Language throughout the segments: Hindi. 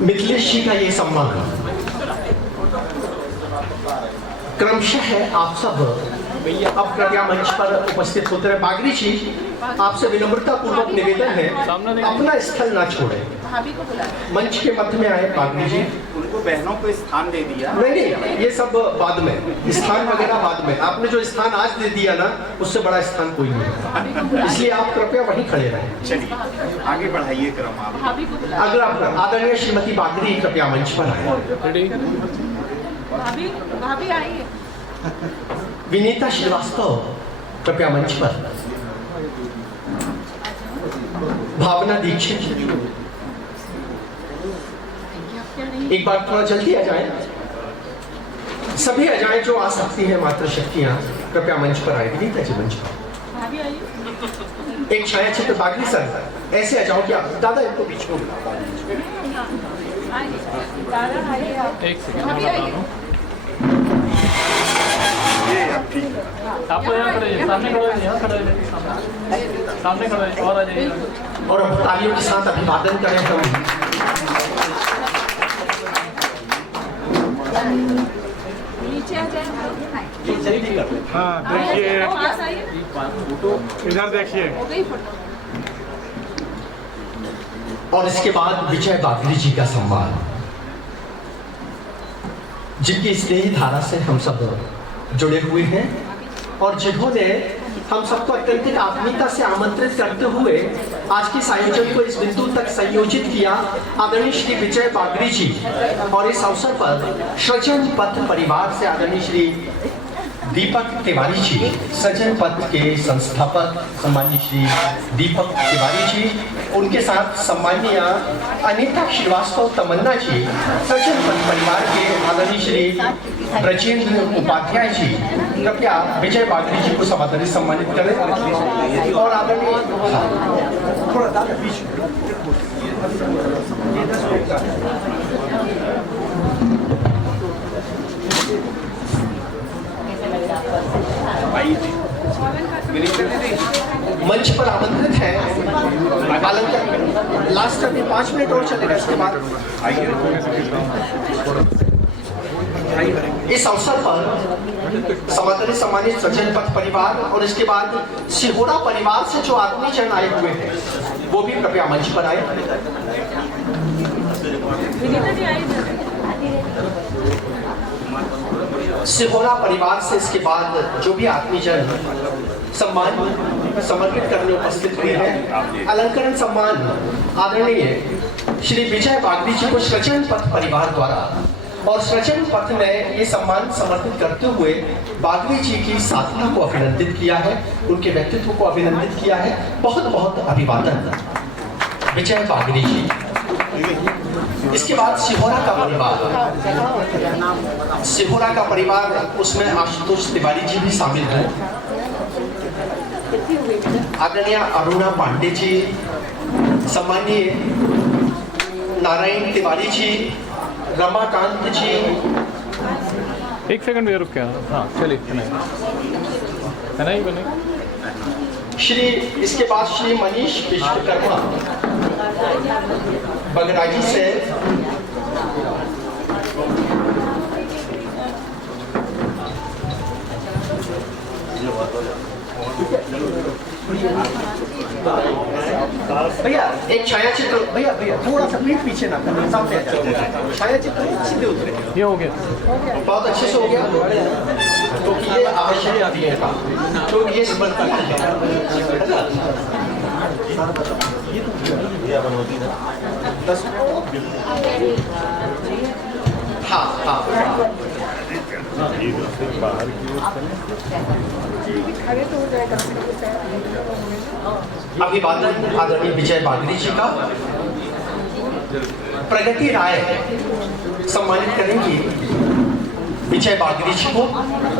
मिथिलेश जी का ये सम्मान क्रमशः है। आप सब अब कृपया मंच पर उपस्थित होते रहे। बागरी जी, आपसे विनम्रता पूर्वक निवेदन है, अपना स्थल ना छोड़े। मंच के मध्य में आए बागरी जी। उनको बहनों को स्थान दे दिया। नहीं, ये सब बाद में, स्थान वगैरह बाद में। आपने जो स्थान आज दे दिया ना, उससे बड़ा स्थान कोई नहीं है, इसलिए आप कृपया वहीं खड़े रहें। चलिए आगे बढ़ाइए क्रम आप। अगला आदरणीय श्रीमती बागरी कृपया मंच पर आए। भाभी आइए। विनीता श्रीवास्तव कृपया मंच पर। भावना दीक्षित, एक बार थोड़ा जल्दी आ जाए। सभी आ जाए जो आ सकती है मातृशक्तियां, कृपया मंच पर आए। विनीता जी मंच पर। भाभी आइए। एक छायाचित्र बागरी सर, ऐसे आ जाओ। क्या दादा इनको बीच में दादा आइए आप। एक सेकंड भाभी आइए। आप यहाँ खड़े हैं, सामने खड़े हैं, यहाँ खड़े हैं, सामने खड़े हैं, और आ जाइए। और अब तालियों के साथ अभिवादन करें हम। नीचे आ जाए। हाँ देखिए, पास आइए। इधर देखिए। हो गई फोटो। और इसके बाद विजय बागरी जी का सम्मान, जिनकी स्नेही धारा से हम सब जुड़े हुए हैं और जिन्होंने हम सबको अत्यंत आत्मीयता से आमंत्रित करते हुए आज के इस आयोजन को इस बिंदु तक संयोजित किया। आदरणीय श्री विजय बागरी जी, और इस अवसर पर सृजन पथ परिवार से आदरणीय श्री दीपक तिवारी जी, सृजन पथ के संस्थापक सम्मानीय श्री दीपक तिवारी जी, उनके साथ सम्मानीय अनीता श्रीवास्तव तमन्ना जी, सृजन पथ परिवार के आदरणीय श्री ब्रजेंद्र उपाध्याय जी, कृपया विजय बागरी जी को समादरित सम्मानित करें। और आदरणीय थोड़ा बीच मंच पर आमंत्रित है। अलंकार लास्ट अभी 5 मिनट और चलेगा, इसके बाद इस अवसर पर समादरित सम्मानित सज्जन पथ परिवार और इसके बाद सिहोरा परिवार से जो आत्मीय जन आए हुए हैं वो भी कृपया मंच पर आए। सिहोरा परिवार से इसके बाद जो भी आत्मीय जन सम्मान समर्पित करने उपस्थित हुए हैं, अलंकरण सम्मान आदरणीय श्री विजय बागरी जी को सृजन पथ परिवार द्वारा और सृजन पथ में ये सम्मान समर्पित करते हुए बागरी जी की साधना को अभिनंदित किया है, उनके व्यक्तित्व को अभिनंदित किया है। बहुत बहुत अभिवादन विजय बागरी जी। इसके बाद सिहोरा का परिवार, सिहोरा का परिवार, उसमें आशुतोष तिवारी जी भी शामिल हैं। आदरणीय अरुणा पांडे जी, सम्मानीय नारायण तिवारी जी, रमाकांत जी। एक सेकंड भैया रुक क्या। हाँ चलिए, है नहीं बने। श्री इसके बाद श्री मनीष विश्वकर्मा बगराजी से, भैया एक छायाचित्र, भैया थोड़ा सा पीठ पीछे ना करना, सामने आ जाए। छायाचित्र सीधे उतरे। ये हो गया, बहुत अच्छे से हो गया, क्योंकि ये आवश्यक आती है तो ये समझता है। हाँ हाँ अभिवादन आदरणीय विजय बागरी जी का। प्रगति राय सम्मानित करेंगी विजय बागरी जी को।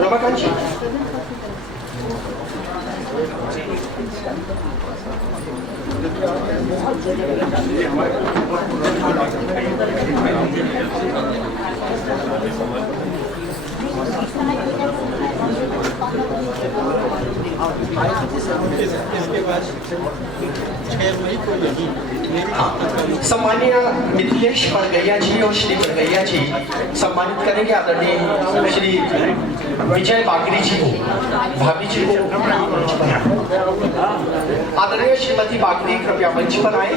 रमाकांत जी सम्मानीय मिथिलेश बड़गैया जी और श्री बड़गैया जी सम्मानित करेंगे आदरणीय श्री विजय बागरी जी को, भाभी जी को आदरणीय श्रीमती बागरी कृपया मंच पर आए।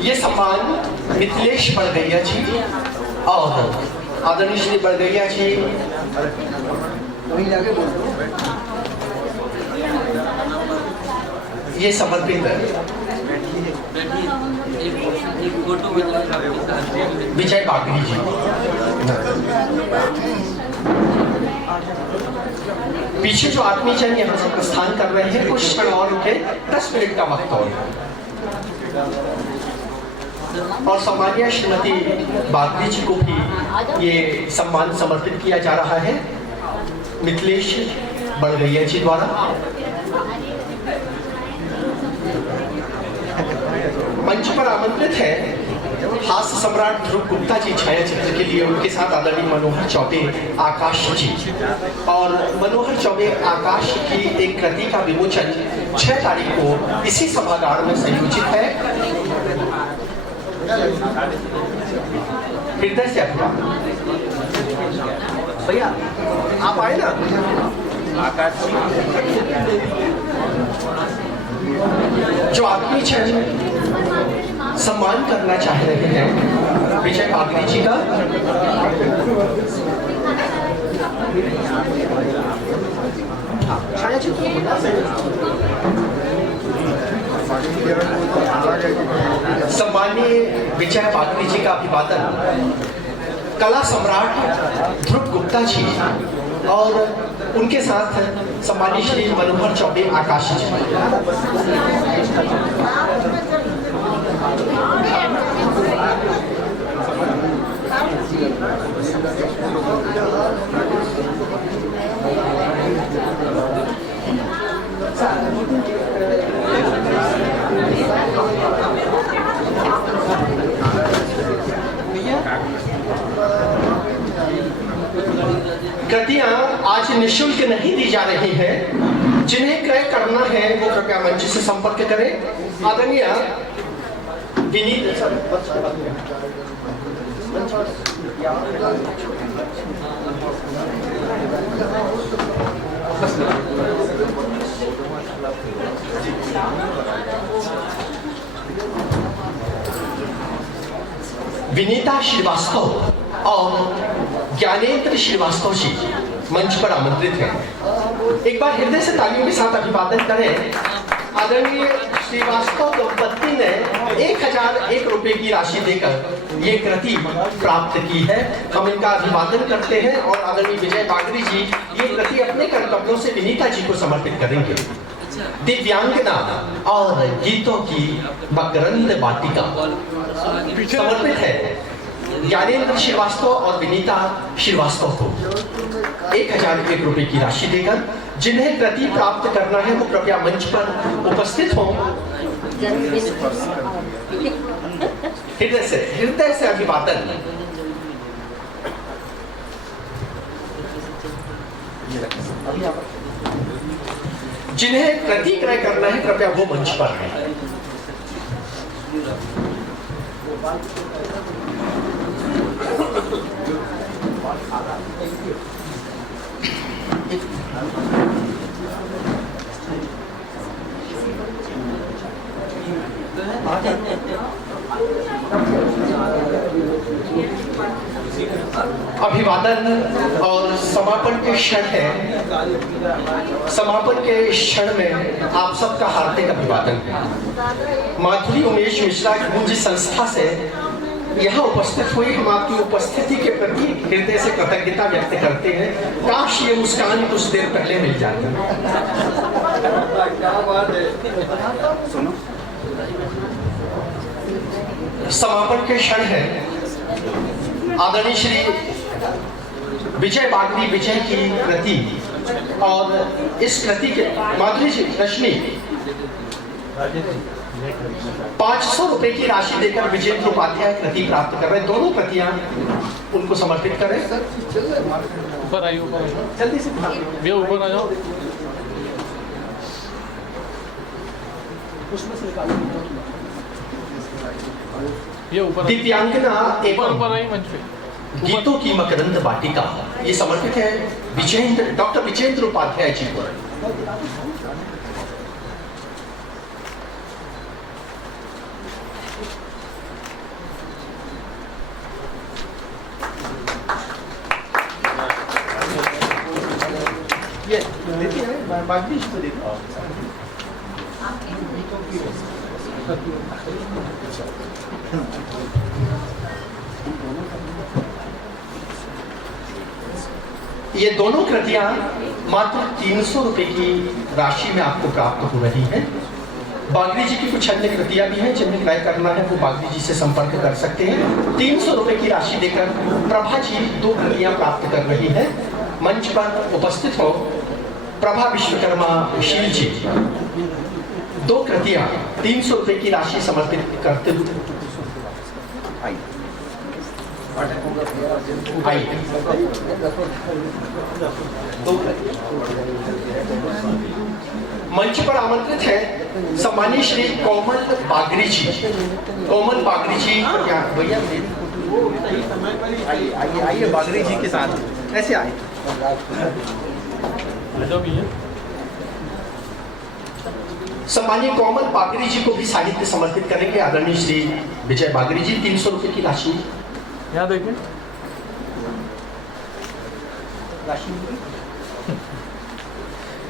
ये सम्मान मिथिलेश बड़गैया जी और आदरणीय श्री बड़गैया जी ये समर्पित है विजय बागरी जी। पीछे जो आत्मीय जन यहाँ से प्रस्थान कर रहे हैं कुछ क्षण और रुके, 10 मिनट का वक्त और सम्मानीय श्रीमती बागरी जी को भी ये सम्मान समर्पित किया जा रहा है मिथिलेश बड़गैया जी द्वारा। मंच पर आमंत्रित है हास्य सम्राट ध्रुव गुप्ता जी छायाचित्र के लिए, उनके साथ आदरणीय मनोहर चौबे आकाश जी। और मनोहर चौबे आकाश की एक कृति का विमोचन 6 तारीख को इसी सभागार में संयोजित है। हृदय से भैया आप आए ना। आकाश जो आत्मीय जन सम्मान करना चाह रहे हैं विजय बागरी जी का, सम्मानीय विजय बागरी जी का अभिवादन कला सम्राट ध्रुव गुप्ता जी और उनके साथ सम्मानीय श्री मनोहर चौबे आकाश जी। कृतियां आज निःशुल्क नहीं दी जा रही हैं, जिन्हें क्रय करना है वो कृपया मंच से संपर्क करें। आदरणीय विनीत विनीता श्रीवास्तव और ज्ञानेंद्र श्रीवास्तव जी मंच पर आमंत्रित हैं। एक बार हृदय से तालियों के साथ अभिवादन करें। आदरणीय श्रीवास्तव दंपत्ति ने 1001 रुपए की राशि देकर ये कृति प्राप्त की है। हम इनका अभिवादन करते हैं और आदरणीय विजय बागरी जी ये कृति अपने कर्तव्यों से विनीता जी को समर्पित करेंगे। दिव्यांगना और गीतों की मकरंद वाटिका समर्पित है ज्ञानेंद्र श्रीवास्तव और विनीता श्रीवास्तव को 1001 रुपए की राशि देकर। जिन्हें कृति प्राप्त करना है वो कृपया मंच पर उपस्थित हों। हृदय से अभिवादन। जिन्हें कृति क्रय करना है कृपया वो मंच पर है। अभिवादन और समापन के क्षण है। समापन के क्षण में आप सबका हार्दिक अभिवादन है। माधुरी उमेश मिश्रा गुंज संस्था से यहाँ उपस्थित हुई हम आपकी उपस्थिति के प्रति हृदय से कृतज्ञता व्यक्त करते हैं। काश ये मुस्कान कुछ देर पहले मिल जाती। समापन के क्षण है। आदरणीय श्री विजय बागरी विजय की कृति और इस कृति के माधुरी जी रश्मि 500 रुपए की राशि देकर विजेंद्र उपाध्याय कृति प्राप्त कर रहे हैं। दोनों कृतियां उनको समर्पित करें। ऊपर आइए, ऊपर आइए, जल्दी से भैया ऊपर आ जाओ। ये ऊपर दिव्यांगना ऊपर एवं ऊपर आइए मंच पे। गीतों की मकरंद वाटिका ये समर्पित है विजेंद्र डॉक्टर विजेंद्र उपाध्याय जी को। ये देती है बागरी जी को देती है। ये दोनों कृतियां मात्र 300 रुपए की राशि में आपको प्राप्त हो रही हैं। बागरी जी की कुछ अन्य कृतियां भी हैं जिन्हें क्रय करना है वो बागरी जी से संपर्क कर सकते हैं। 300 रुपए की राशि देकर प्रभा जी 2 कृतियां प्राप्त कर रही हैं। मंच पर उपस्थित हो प्रभा विश्वकर्मा शील जी 2 कृतियां 300 रुपए की राशि समर्पित करते हुए मंच पर आमंत्रित है सम्मानीय श्री कोमल बागरी जी। कोमल बागरी जी क्या भैया आइए आइए बागरी जी के साथ ऐसे आए। सम्मानीय कोमल बागरी जी को भी साहित्य समर्पित करेंगे आदरणीय श्री विजय बागरी जी। 300 रुपए की राशि यहाँ देखिए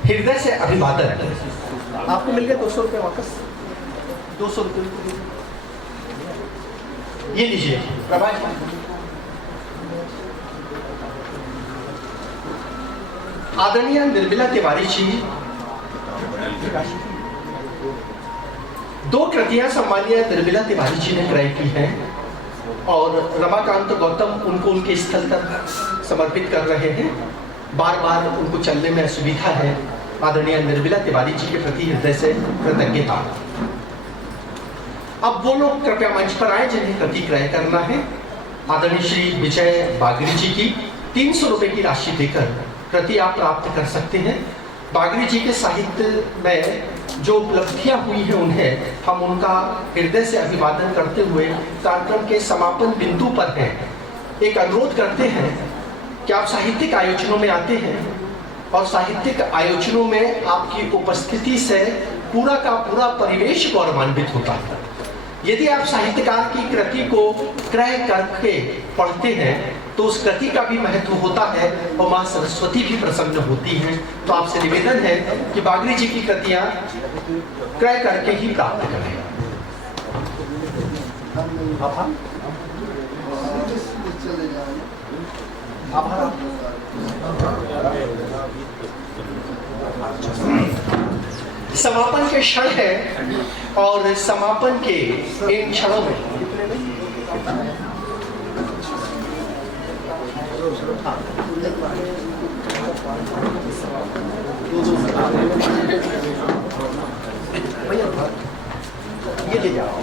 हृदय से अभिवादन। आपको मिल गए 200 रुपए वापस। 200 रुपए ये लीजिए प्रभा जी। आदरणीय निर्मला तिवारी जी 2 कृतियां सम्मानीय निर्मला तिवारी जी ने क्रय की हैं और रमाकांत गौतम उनको उनके स्थल तक समर्पित कर रहे हैं। बार बार उनको चलने में असुविधा है। आदरणीय निर्मला तिवारी जी के प्रति हृदय से कृतज्ञता। अब वो लोग कृपया मंच पर आए जिन्हें कृति क्रय करना है। आदरणीय श्री विजय बागरी जी की 300 रुपए की राशि देकर कृति आप प्राप्त कर सकते हैं। बागरी जी के साहित्य में जो उपलब्धियां हुई हैं उन्हें हम उनका हृदय से अभिवादन करते हुए कार्यक्रम के समापन बिंदु पर हैं। एक अनुरोध करते हैं कि आप साहित्यिक आयोजनों में आते हैं और साहित्यिक आयोजनों में आपकी उपस्थिति से पूरा का पूरा परिवेश गौरवान्वित होता है। यदि आप साहित्यकार की कृति को क्रय करके पढ़ते हैं तो उस कृति का भी महत्व होता है और माँ सरस्वती भी प्रसन्न होती हैं। तो आपसे निवेदन है कि बागरी जी की कृतियां क्रय करके ही प्राप्त करें। समापन के क्षण है और समापन के इन क्षणों में ये ले जाओ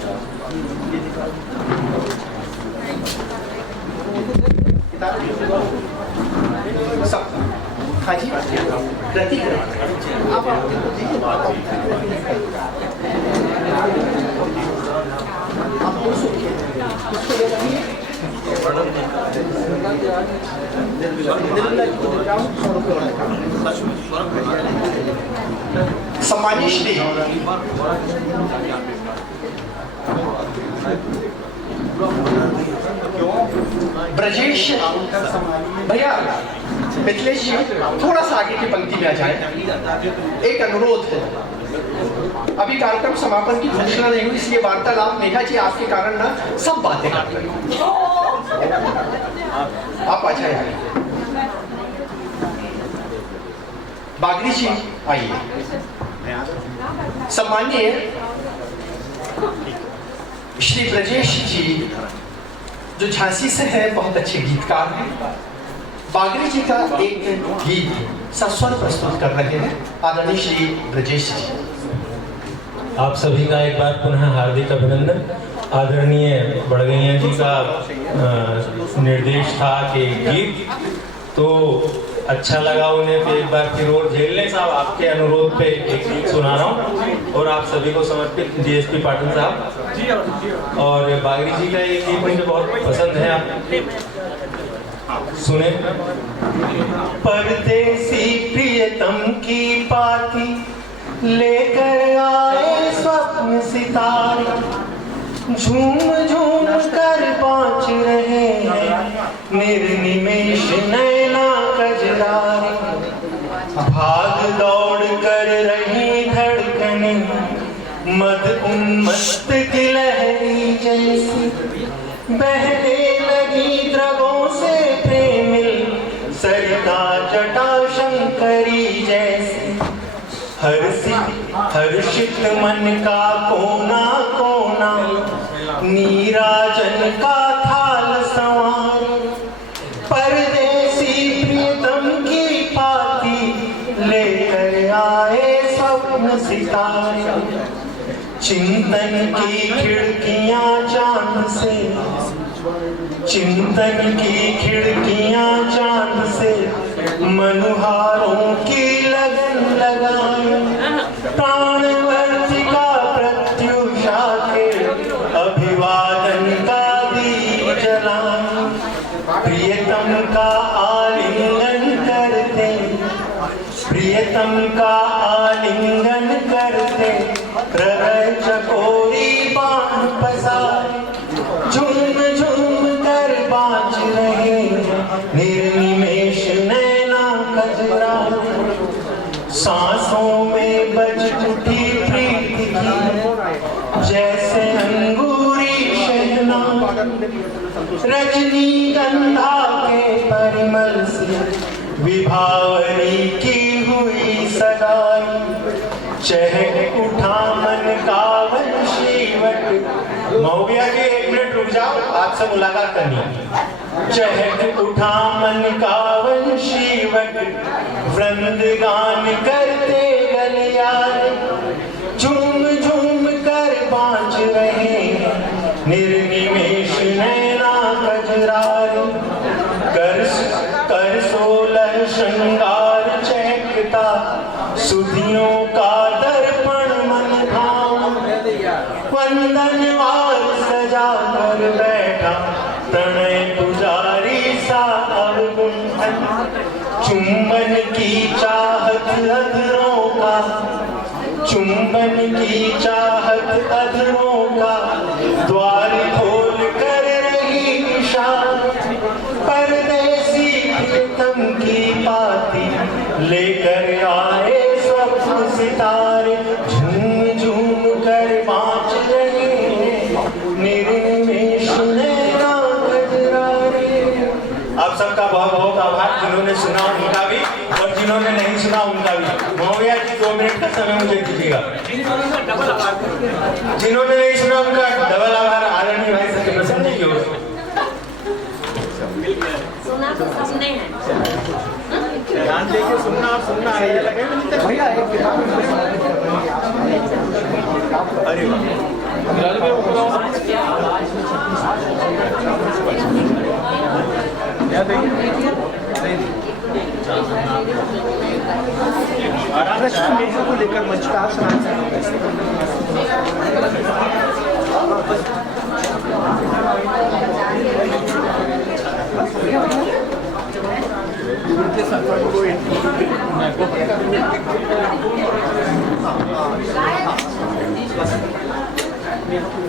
सब हाजी कृति आप सम्मानीय श्री ब्रजेश भैया मिथिलेश जी थोड़ा सा आगे की पंक्ति में आ जाए। एक अनुरोध है, अभी कार्यक्रम समापन की घोषणा नहीं हुई इसलिए वार्तालाप मेघा जी आपके कारण ना सब बातें कर रहे हैं। आप आ जाए। बागरी जी आइए। सम्मानीय श्री ब्रजेश जी जो झांसी से है, बहुत अच्छे गीतकार हैं। बागरी जी का एक गीत सस्वर प्रस्तुत कर रहे हैं आदरणीय श्री ब्रजेश जी। आप सभी का एक बार पुनः हार्दिक अभिनंदन। आदरणीय बड़गैया जी का निर्देश था कि गीत तो अच्छा लगा उन्हें, तो एक बार फिर और झेलने साहब आपके अनुरोध पे एक गीत सुना रहा हूँ और आप सभी को समर्पित डीएसपी पाटिल साहब। और बागरी जी का एक गीत मुझे बहुत पसंद है, आप सुने। परदेसी प्रियतम की पाती लेकर आए स्वप्न सितारे, झूम झूम कर बाँच रहे हैं निर्निमेष नैना कजरारे। भाग दौड़ कर रही धड़कने मद उन्मत्त की लहरी जैसी, बहने लगी द्रवों से प्रेमिल सरिता जटा शंकरी जैसी। हर्षित मन का कोना कोना नीराजन का थाल संवार, परदेसी प्रियतम की पाती लेकर आए स्वप्न सितारे। चिंतन की खिड़कियां चांद से, चिंतन की खिड़कियां चांद से मनुहारों की लगन लगाए। प्राणवर्तिका प्रत्युषा के अभिवादन का दीप जलाए। प्रियतम का आलिंगन करते, प्रियतम का आलिंगन करते हृदय चकोरी बाण पसारे। झूम झूम कर बाँच रहे निर्निमेष नैना कजरारे। सांसों में बज उठी प्रीत की जैसे अंगूरी शहनाई, रजनीगंधा के परिमल से विभावरी की हुई सगाई। चहक उठा मन का वंशीवट, मौबिया के 1 मिनट रुक जाओ, आपसे मुलाकात करनी है। चहक उठा मन का वंशीवट, वृंद गान करते गलियारे। झूम झूम कर बाँच रहे निर्निमेष नैना कजरारे। कर 16 श्रृंगार चहकता सुधियों का दर्पण मन भाव। वंदनवार सजा कर बैठा प्रणय पुजारी सा अवगुंठन। चुंबन की चाहत अधरों का, चुंबन की चाहत अधरों का द्वार खोल कर रही निशान। परदेसी प्रियतम की पाती लेकर आए स्वप्न सितारे। झूम झूम कर बाँच रहे निर्निमेष नैना कजरारे। आप सबका बहुत बहुत आभार, जिन्होंने सुना उनका भी और जिन्होंने नहीं सुना उनका भी। मौर्या जी 2 मिनट का समय मुझे दीजिएगा। जिन्होंने नहीं सुना उनका डबल आभार आदरणीय भाई सत्यप्रसन्न जी की ओर से। सुना तो सबने है। ध्यान देके सुनना और सुनना है, ये लगे भैया एक अरे को लेकर मंच का Thank you.